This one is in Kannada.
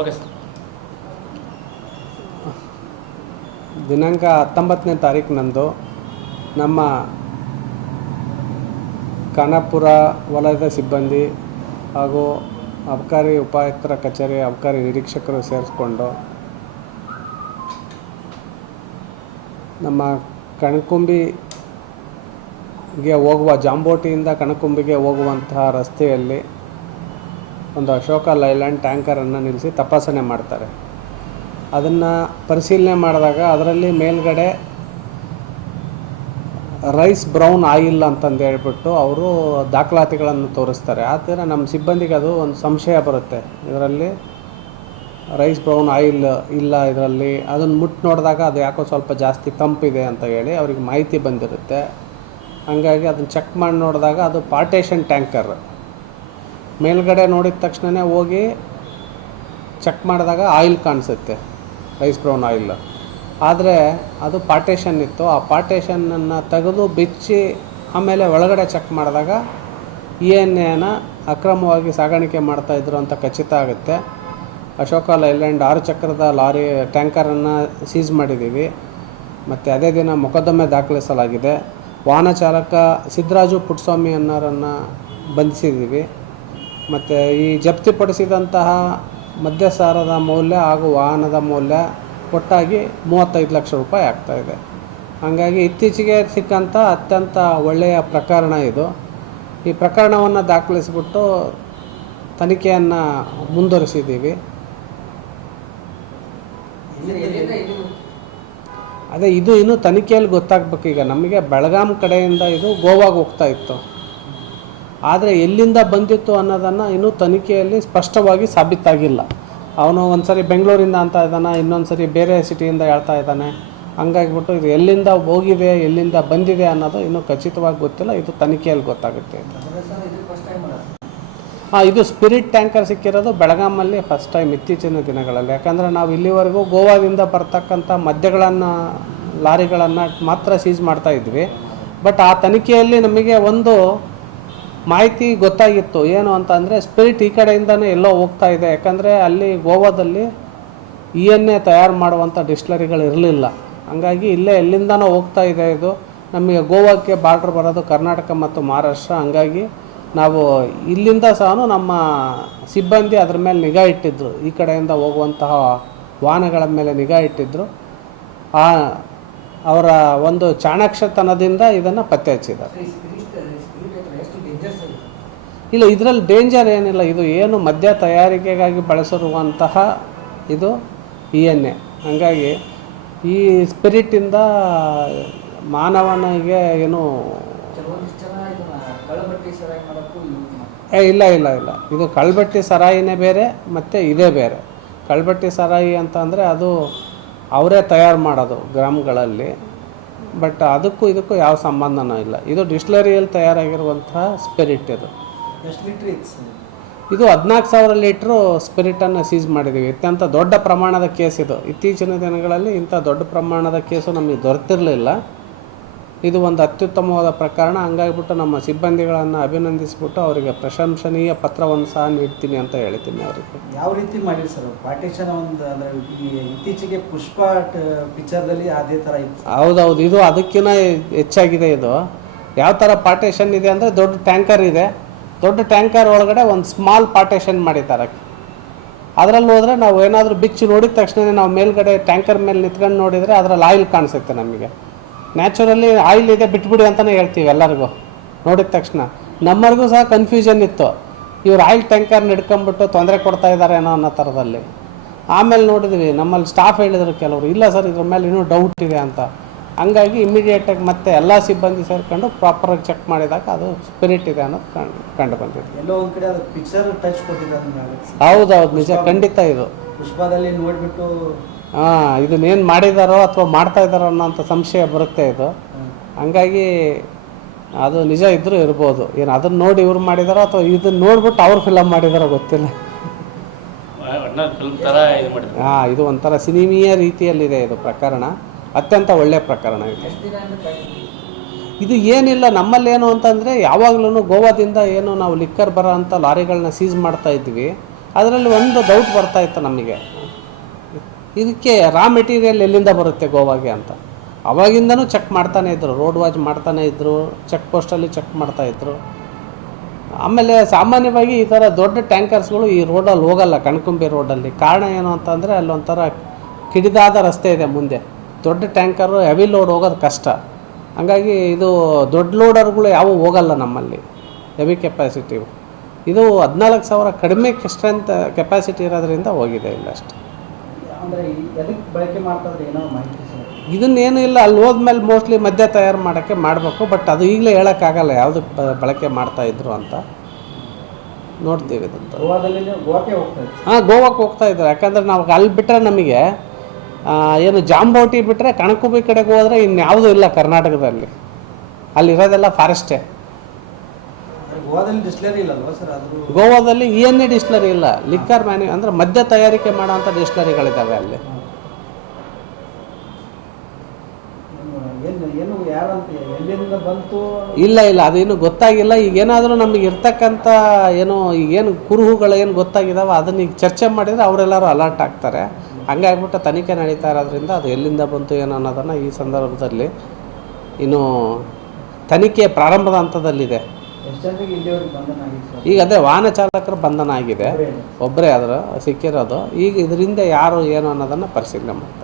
Okay sir. ದಿನಾಂಕ 19ನೇ ತಾರೀಕಿನಂದು ನಮ್ಮ ಖಾನಾಪುರ ವಲಯದ ಸಿಬ್ಬಂದಿ ಹಾಗೂ ಅಬಕಾರಿ ಉಪಾಯುಕ್ತರ ಕಚೇರಿ ಅಬಕಾರಿ ನಿರೀಕ್ಷಕರು ಸೇರಿಸ್ಕೊಂಡು ನಮ್ಮ ಕಣಕುಂಬಿಗೆ ಹೋಗುವ ಜಾಂಬೋಟಿಯಿಂದ ಕಣಕುಂಬಿಗೆ ಹೋಗುವಂತಹ ರಸ್ತೆಯಲ್ಲಿ ಒಂದು ಅಶೋಕ ಲೈಲ್ಯಾಂಡ್ ಟ್ಯಾಂಕರನ್ನು ನಿಲ್ಲಿಸಿ ತಪಾಸಣೆ ಮಾಡ್ತಾರೆ. ಅದನ್ನು ಪರಿಶೀಲನೆ ಮಾಡಿದಾಗ ಅದರಲ್ಲಿ ಮೇಲ್ಗಡೆ ರೈಸ್ ಬ್ರೌನ್ ಆಯಿಲ್ ಅಂತಂದು ಹೇಳ್ಬಿಟ್ಟು ಅವರು ದಾಖಲಾತಿಗಳನ್ನು ತೋರಿಸ್ತಾರೆ. ಆದರೆ ನಮ್ಮ ಸಿಬ್ಬಂದಿಗೆ ಅದು ಒಂದು ಸಂಶಯ ಬರುತ್ತೆ, ಇದರಲ್ಲಿ ರೈಸ್ ಬ್ರೌನ್ ಆಯಿಲ್ ಇಲ್ಲ ಇದರಲ್ಲಿ. ಅದನ್ನು ಮುಟ್ಟು ನೋಡಿದಾಗ ಅದು ಯಾಕೋ ಸ್ವಲ್ಪ ಜಾಸ್ತಿ ತಂಪಿದೆ ಅಂತ ಹೇಳಿ ಅವ್ರಿಗೆ ಮಾಹಿತಿ ಬಂದಿರುತ್ತೆ. ಹಾಗಾಗಿ ಅದನ್ನು ಚೆಕ್ ಮಾಡಿ ನೋಡಿದಾಗ ಅದು ಪಾರ್ಟೇಷನ್ ಟ್ಯಾಂಕರ್. ಮೇಲ್ಗಡೆ ನೋಡಿದ ತಕ್ಷಣ ಹೋಗಿ ಚೆಕ್ ಮಾಡಿದಾಗ ಆಯಿಲ್ ಕಾಣಿಸುತ್ತೆ, ರೈಸ್ ಬ್ರೌನ್ ಆಯಿಲ್. ಆದರೆ ಅದು ಪಾರ್ಟೇಷನ್ ಇತ್ತು. ಆ ಪಾರ್ಟೇಷನನ್ನು ತೆಗೆದು ಬಿಚ್ಚಿ ಆಮೇಲೆ ಒಳಗಡೆ ಚೆಕ್ ಮಾಡಿದಾಗ ENAನ ಅಕ್ರಮವಾಗಿ ಸಾಗಾಣಿಕೆ ಮಾಡ್ತಾಯಿದ್ರು ಅಂತ ಖಚಿತ ಆಗುತ್ತೆ. ಅಶೋಕ ಲೈಲ್ಯಾಂಡ್ 6 ಚಕ್ರದ ಲಾರಿ ಟ್ಯಾಂಕರನ್ನು ಸೀಸ್ ಮಾಡಿದ್ದೀವಿ. ಮತ್ತು ಅದೇ ದಿನ ಮೊಕದ್ದಮೆ ದಾಖಲಿಸಲಾಗಿದೆ. ವಾಹನ ಚಾಲಕ ಸಿದ್ದರಾಜು ಪುಟ್ಟಸ್ವಾಮಿ ಅನ್ನೋರನ್ನು ಬಂಧಿಸಿದ್ದೀವಿ. ಮತ್ತು ಈ ಜಪ್ತಿಪಡಿಸಿದಂತಹ ಮದ್ಯಸಾರದ ಮೌಲ್ಯ ಹಾಗೂ ವಾಹನದ ಮೌಲ್ಯ ಒಟ್ಟಾಗಿ 35 ಲಕ್ಷ ರೂಪಾಯಿ ಆಗ್ತಾಯಿದೆ. ಹಾಗಾಗಿ ಇತ್ತೀಚೆಗೆ ಸಿಕ್ಕಂಥ ಅತ್ಯಂತ ಒಳ್ಳೆಯ ಪ್ರಕರಣ ಇದು. ಈ ಪ್ರಕರಣವನ್ನು ದಾಖಲಿಸಿಬಿಟ್ಟು ತನಿಖೆಯನ್ನು ಮುಂದುವರಿಸಿದ್ದೀವಿ. ಅದೇ ಇದು ಇನ್ನೂ ತನಿಖೆಯಲ್ಲಿ ಗೊತ್ತಾಗಬೇಕು. ಈಗ ನಮಗೆ ಬೆಳಗಾಂ ಕಡೆಯಿಂದ ಇದು ಗೋವಾಗೆ ಹೋಗ್ತಾ ಇತ್ತು. ಆದರೆ ಎಲ್ಲಿಂದ ಬಂದಿತ್ತು ಅನ್ನೋದನ್ನು ಇನ್ನೂ ತನಿಖೆಯಲ್ಲಿ ಸ್ಪಷ್ಟವಾಗಿ ಸಾಬೀತಾಗಿಲ್ಲ. ಅವನು ಒಂದು ಸರಿ ಬೆಂಗಳೂರಿಂದ ಅಂತ ಇದ್ದಾನೆ, ಇನ್ನೊಂದು ಸರಿ ಬೇರೆ ಸಿಟಿಯಿಂದ ಹೇಳ್ತಾ ಇದ್ದಾನೆ. ಹಂಗಾಗಿಬಿಟ್ಟು ಇದು ಎಲ್ಲಿಂದ ಹೋಗಿದೆ ಎಲ್ಲಿಂದ ಬಂದಿದೆ ಅನ್ನೋದು ಇನ್ನೂ ಖಚಿತವಾಗಿ ಗೊತ್ತಿಲ್ಲ. ಇದು ತನಿಖೆಯಲ್ಲಿ ಗೊತ್ತಾಗುತ್ತೆ. ಇದು ಸ್ಪಿರಿಟ್ ಟ್ಯಾಂಕರ್ ಸಿಕ್ಕಿರೋದು ಬೆಳಗಾಮಲ್ಲಿ ಫಸ್ಟ್ ಟೈಮ್ ಇತ್ತೀಚಿನ ದಿನಗಳಲ್ಲಿ. ಯಾಕಂದರೆ ನಾವು ಇಲ್ಲಿವರೆಗೂ ಗೋವಾದಿಂದ ಬರ್ತಕ್ಕಂಥ ಮದ್ಯಗಳನ್ನು ಲಾರಿಗಳನ್ನು ಮಾತ್ರ ಸೀಸ್ ಮಾಡ್ತಾಯಿದ್ವಿ. ಬಟ್ ಆ ತನಿಖೆಯಲ್ಲಿ ನಮಗೆ ಒಂದು ಮಾಹಿತಿ ಗೊತ್ತಾಗಿತ್ತು. ಏನು ಅಂತಂದರೆ ಸ್ಪಿರಿಟ್ ಈ ಕಡೆಯಿಂದನೇ ಎಲ್ಲೋ ಹೋಗ್ತಾ ಇದೆ. ಯಾಕಂದರೆ ಅಲ್ಲಿ ಗೋವಾದಲ್ಲಿ ENA ತಯಾರು ಮಾಡುವಂಥ ಡಿಸ್ಟಿಲರಿಗಳು ಇರಲಿಲ್ಲ. ಹಂಗಾಗಿ ಇಲ್ಲೇ ಎಲ್ಲಿಂದನೋ ಹೋಗ್ತಾ ಇದೆ ಇದು. ನಮಗೆ ಗೋವಾಕ್ಕೆ ಬಾರ್ಡ್ರ್ ಬರೋದು ಕರ್ನಾಟಕ ಮತ್ತು ಮಹಾರಾಷ್ಟ್ರ. ಹಂಗಾಗಿ ನಾವು ಇಲ್ಲಿಂದ ಸಹ ನಮ್ಮ ಸಿಬ್ಬಂದಿ ಅದ್ರ ಮೇಲೆ ನಿಗಾ ಇಟ್ಟಿದ್ದರು. ಈ ಕಡೆಯಿಂದ ಹೋಗುವಂತಹ ವಾಹನಗಳ ಮೇಲೆ ನಿಗಾ ಇಟ್ಟಿದ್ದರು. ಅವರ ಒಂದು ಚಾಣಾಕ್ಷತನದಿಂದ ಇದನ್ನು ಪತ್ತೆ ಹಚ್ಚಿದ್ದಾರೆ. ಇಲ್ಲ, ಇದರಲ್ಲಿ ಡೇಂಜರ್ ಏನಿಲ್ಲ. ಇದು ಏನು ಮದ್ಯ ತಯಾರಿಕೆಗಾಗಿ ಬಳಸಿರುವಂತಹ ಇದು ENA. ಹಾಗಾಗಿ ಈ ಸ್ಪಿರಿಟಿಂದ ಮಾನವನಿಗೆ ಏನು ಇಲ್ಲ ಇಲ್ಲ ಇಲ್ಲ ಇದು ಕಳ್ಬಟ್ಟಿ ಸರಾಯಿನೇ ಬೇರೆ ಮತ್ತು ಇದೇ ಬೇರೆ. ಕಳ್ಬಟ್ಟಿ ಸರಾಯಿ ಅಂತ ಅಂದರೆ ಅದು ಅವರೇ ತಯಾರು ಮಾಡೋದು ಗ್ರಾಮಗಳಲ್ಲಿ. ಬಟ್ ಅದಕ್ಕೂ ಇದಕ್ಕೂ ಯಾವ ಸಂಬಂಧನೂ ಇಲ್ಲ. ಇದು ಡಿಸ್ಟಿಲರಿಯಲ್ಲಿ ತಯಾರಾಗಿರುವಂತಹ ಸ್ಪಿರಿಟ್. ಇದು 14,000 ಲೀಟ್ರು ಸ್ಪಿರಿಟನ್ನು ಸೀಸ್ ಮಾಡಿದ್ದೀವಿ. ಅತ್ಯಂತ ದೊಡ್ಡ ಪ್ರಮಾಣದ ಕೇಸ್ ಇದು. ಇತ್ತೀಚಿನ ದಿನಗಳಲ್ಲಿ ಇಂಥ ದೊಡ್ಡ ಪ್ರಮಾಣದ ಕೇಸು ನಮಗೆ ದೊರೆತಿರಲಿಲ್ಲ. ಇದು ಒಂದು ಅತ್ಯುತ್ತಮವಾದ ಪ್ರಕರಣ. ಹಂಗಾಗಿಬಿಟ್ಟು ನಮ್ಮ ಸಿಬ್ಬಂದಿಗಳನ್ನು ಅಭಿನಂದಿಸಿಬಿಟ್ಟು ಅವರಿಗೆ ಪ್ರಶಂಸನೀಯ ಪತ್ರವನ್ನು ಸಹ ನೀಡ್ತೀನಿ ಅಂತ ಹೇಳ್ತೀನಿ ಅವರಿಗೆ. ಯಾವ ರೀತಿ ಮಾಡಿರಿ ಸರ್ ಪಾರ್ಟಿಷನ್? ಒಂದು ಅಂದರೆ ಇತ್ತೀಚೆಗೆ ಪುಷ್ಪ ಪಿಕ್ಚರ್ದಲ್ಲಿ ಅದೇ ಥರ ಇತ್ತು. ಹೌದೌದು, ಇದು ಅದಕ್ಕಿಂತ ಹೆಚ್ಚಾಗಿದೆ. ಇದು ಯಾವ ಥರ ಪಾರ್ಟಿಷನ್ ಇದೆ ಅಂದರೆ ದೊಡ್ಡ ಟ್ಯಾಂಕರ್ ಇದೆ. ದೊಡ್ಡ ಟ್ಯಾಂಕರ್ ಒಳಗಡೆ ಒಂದು ಸ್ಮಾಲ್ ಪಾರ್ಟಿಷನ್ ಮಾಡಿದ್ದಾರೆ. ಅದರಲ್ಲಿ ಹೋದರೆ ನಾವು ಏನಾದರೂ ಬಿಚ್ಚಿ ನೋಡಿದ ತಕ್ಷಣ ನಾವು ಮೇಲ್ಗಡೆ ಟ್ಯಾಂಕರ್ ಮೇಲೆ ನಿಂತ್ಕೊಂಡು ನೋಡಿದರೆ ಅದರಲ್ಲಿ ಆಯಿಲ್ ಕಾಣಿಸುತ್ತೆ. ನಮಗೆ ನ್ಯಾಚುರಲಿ ಆಯಿಲ್ ಇದೆ ಬಿಟ್ಬಿಡಿ ಅಂತಲೇ ಹೇಳ್ತೀವಿ ಎಲ್ಲರಿಗೂ ನೋಡಿದ ತಕ್ಷಣ. ನಮ್ಮರಿಗೂ ಸಹ ಕನ್ಫ್ಯೂಷನ್ ಇತ್ತು, ಇವ್ರು ಆಯಿಲ್ ಟ್ಯಾಂಕರ್ನ ಹಿಡ್ಕೊಂಬಿಟ್ಟು ತೊಂದರೆ ಕೊಡ್ತಾ ಇದ್ದಾರೆ ಏನೋ ಅನ್ನೋ ಥರದಲ್ಲಿ. ಆಮೇಲೆ ನೋಡಿದ್ವಿ, ನಮ್ಮಲ್ಲಿ ಸ್ಟಾಫ್ ಹೇಳಿದ್ರು ಕೆಲವರು, ಇಲ್ಲ ಸರ್ ಇದ್ರ ಮೇಲೆ ಇನ್ನೂ ಡೌಟ್ ಇದೆ ಅಂತ. ಹಂಗಾಗಿ ಇಮಿಡಿಯೇಟಾಗಿ ಮತ್ತೆ ಎಲ್ಲ ಸಿಬ್ಬಂದಿ ಸೇರಿಕೊಂಡು ಪ್ರಾಪರಾಗಿ ಚೆಕ್ ಮಾಡಿದಾಗ ಅದು ಸ್ಪಿರಿಟ್ ಇದೆ ಅನ್ನೋದು ಕಂಡು ಬಂದಿದೆ. ಎಲ್ಲೋ ಒಂದು ಕಡೆ ಅದು ಪಿಕ್ಚರ್ ಟಚ್ ಕೊಟ್ಟಿದ್ದಾರೆ. ಹೌದೌದು, ನಿಜ, ಖಂಡಿತ. ಇದು ಪುಷ್ಪದಲ್ಲಿ ನೋಡಿಬಿಟ್ಟು ಇದನ್ನೇನು ಮಾಡಿದಾರೋ ಅಥವಾ ಮಾಡ್ತಾ ಇದ್ದಾರೋ ಅನ್ನೋಂಥ ಸಂಶಯ ಬರುತ್ತೆ ಇದು. ಹಂಗಾಗಿ ಅದು ನಿಜ ಇದ್ದರೂ ಇರ್ಬೋದು. ಏನು ಅದನ್ನು ನೋಡಿ ಇವ್ರು ಮಾಡಿದಾರೋ ಅಥವಾ ಇದನ್ನು ನೋಡ್ಬಿಟ್ಟು ಅವ್ರು ಫಿಲಮ್ ಮಾಡಿದಾರೋ ಗೊತ್ತಿಲ್ಲ. ಇದು ಒಂಥರ ಸಿನಿಮೀಯ ರೀತಿಯಲ್ಲಿದೆ ಇದು ಪ್ರಕರಣ. ಅತ್ಯಂತ ಒಳ್ಳೆಯ ಪ್ರಕರಣ ಇದು. ಇದು ಏನಿಲ್ಲ, ನಮ್ಮಲ್ಲೇನು ಅಂತಂದರೆ ಯಾವಾಗಲೂ ಗೋವಾದಿಂದ ಏನು ನಾವು ಲಿಕ್ಕರ್ ಬರೋ ಅಂಥ ಲಾರಿಗಳನ್ನ ಸೀಸ್ ಮಾಡ್ತಾ ಇದ್ವಿ. ಅದರಲ್ಲಿ ಒಂದು ಡೌಟ್ ಬರ್ತಾ ಇತ್ತು ನಮಗೆ, ಇದಕ್ಕೆ ರಾ ಮೆಟೀರಿಯಲ್ ಎಲ್ಲಿಂದ ಬರುತ್ತೆ ಗೋವಾಗೆ ಅಂತ. ಅವಾಗಿಂದನೂ ಚೆಕ್ ಮಾಡ್ತಾನೆ ಇದ್ದರು, ರೋಡ್ ವಾಚ್ ಮಾಡ್ತಾನೆ ಇದ್ದರು, ಚೆಕ್ ಪೋಸ್ಟಲ್ಲಿ ಚೆಕ್ ಮಾಡ್ತಾಯಿದ್ರು. ಆಮೇಲೆ ಸಾಮಾನ್ಯವಾಗಿ ಈ ಥರ ದೊಡ್ಡ ಟ್ಯಾಂಕರ್ಸ್ಗಳು ಈ ರೋಡಲ್ಲಿ ಹೋಗಲ್ಲ, ಕಣ್ಕುಂಬಿ ರೋಡಲ್ಲಿ. ಕಾರಣ ಏನು ಅಂತಂದರೆ ಅಲ್ಲೊಂಥರ ಕಿಡಿದಾದ ರಸ್ತೆ ಇದೆ ಮುಂದೆ, ದೊಡ್ಡ ಟ್ಯಾಂಕರು ಹೆವಿ ಲೋಡ್ ಹೋಗೋದು ಕಷ್ಟ. ಹಾಗಾಗಿ ಇದು ದೊಡ್ಡ ಲೋಡರ್ಗಳು ಯಾವುವು ಹೋಗಲ್ಲ ನಮ್ಮಲ್ಲಿ, ಹೆವಿ ಕೆಪಾಸಿಟಿ. ಇದು 14,000 ಕಡಿಮೆ ಸ್ಟ್ರೆಂತ್ ಕೆಪಾಸಿಟಿ ಇರೋದ್ರಿಂದ ಹೋಗಿದೆ ಇಲ್ಲ ಅಷ್ಟೇ. ಅಂದರೆ ಎದಕ್ಕೆ ಬಳಕೆ ಮಾಡ್ತಾಯಿದ್ರೆ ಏನೋ ಮಾಹಿತಿ ಸರ್? ಇದನ್ನೇನು ಇಲ್ಲ, ಅಲ್ಲಿ ಹೋದ್ಮೇಲೆ ಮೋಸ್ಟ್ಲಿ ಮದ್ಯ ತಯಾರು ಮಾಡೋಕ್ಕೆ ಮಾಡಬೇಕು. ಬಟ್ ಅದು ಈಗಲೇ ಹೇಳೋಕ್ಕಾಗಲ್ಲ ಯಾವುದಕ್ಕೆ ಬಳಕೆ ಮಾಡ್ತಾಯಿದ್ರು ಅಂತ. ನೋಡ್ತೀವಿ ಇದಂತ. ಗೋವಾದಲ್ಲಿ ಗೋವಾಕ್ಕೆ ಹೋಗ್ತಾ ಇತ್ತು. ಹಾಂ, ಗೋವಾಕ್ಕೆ ಹೋಗ್ತಾ ಇದ್ರು. ಯಾಕಂದರೆ ನಾವು ಅಲ್ಲಿ ಬಿಟ್ಟರೆ ನಮಗೆ ಏನು ಜಾಂಬೋಟಿ ಬಿಟ್ಟರೆ ಕಣಕುಬಿ ಕಡೆಗೆ ಹೋದರೆ ಇನ್ಯಾವುದೂ ಇಲ್ಲ ಕರ್ನಾಟಕದಲ್ಲಿ. ಅಲ್ಲಿರೋದೆಲ್ಲ ಫಾರೆಸ್ಟೇ. ಗೋವಾದಲ್ಲಿ ಡಿಸ್ಟಿಲರಿ ಇಲ್ಲಲ್ವಾ ಸರ್? ಅದು ಗೋವಾದಲ್ಲಿ ENA ಡಿಸ್ಟಿಲರಿ ಇಲ್ಲ, ಲಿಕ್ಕರ್ ಅಂದರೆ ಮದ್ಯ ತಯಾರಿಕೆ ಮಾಡೋವಂಥ ಡಿಸ್ಟಿಲರಿಗಳಿದ್ದಾವೆ ಅಲ್ಲಿ. ಏನು ಯಾರಂತ ಎಲ್ಲಿಂದ ಬಂತು? ಇಲ್ಲ ಅದೇನು ಗೊತ್ತಾಗಿಲ್ಲ. ಈಗೇನಾದರೂ ನಮಗೆ ಇರ್ತಕ್ಕಂಥ ಈಗೇನು ಕುರುಹುಗಳು ಏನು ಗೊತ್ತಾಗಿದ್ದಾವೆ ಅದನ್ನ ಈಗ ಚರ್ಚೆ ಮಾಡಿದರೆ ಅವರೆಲ್ಲರೂ ಅಲರ್ಟ್ ಆಗ್ತಾರೆ. ಹಂಗಾಗ್ಬಿಟ್ಟು ತನಿಖೆ ನಡೀತಾ ಇರೋದ್ರಿಂದ ಅದು ಎಲ್ಲಿಂದ ಬಂತು ಏನೋ ಅನ್ನೋದನ್ನು ಈ ಸಂದರ್ಭದಲ್ಲಿ ಇನ್ನು ತನಿಖೆ ಪ್ರಾರಂಭದ ಹಂತದಲ್ಲಿದೆ. ಎಷ್ಟು ಜನರಿಗೆ ಇಲ್ಲಿವರೆಗೆ ಬಂಧನ ಆಗಿದೆ ಸರ್? ಈಗ ಅದೇ ವಾಹನ ಚಾಲಕರ ಬಂಧನ ಆಗಿದೆ, ಒಬ್ಬರೇ ಆದರೂ ಸಿಕ್ಕಿರೋದು. ಈಗ ಇದರಿಂದ ಯಾರು ಏನು ಅನ್ನೋದನ್ನು ಪರಿಶೀಲನೆ ಮಾಡ್ತಾರೆ.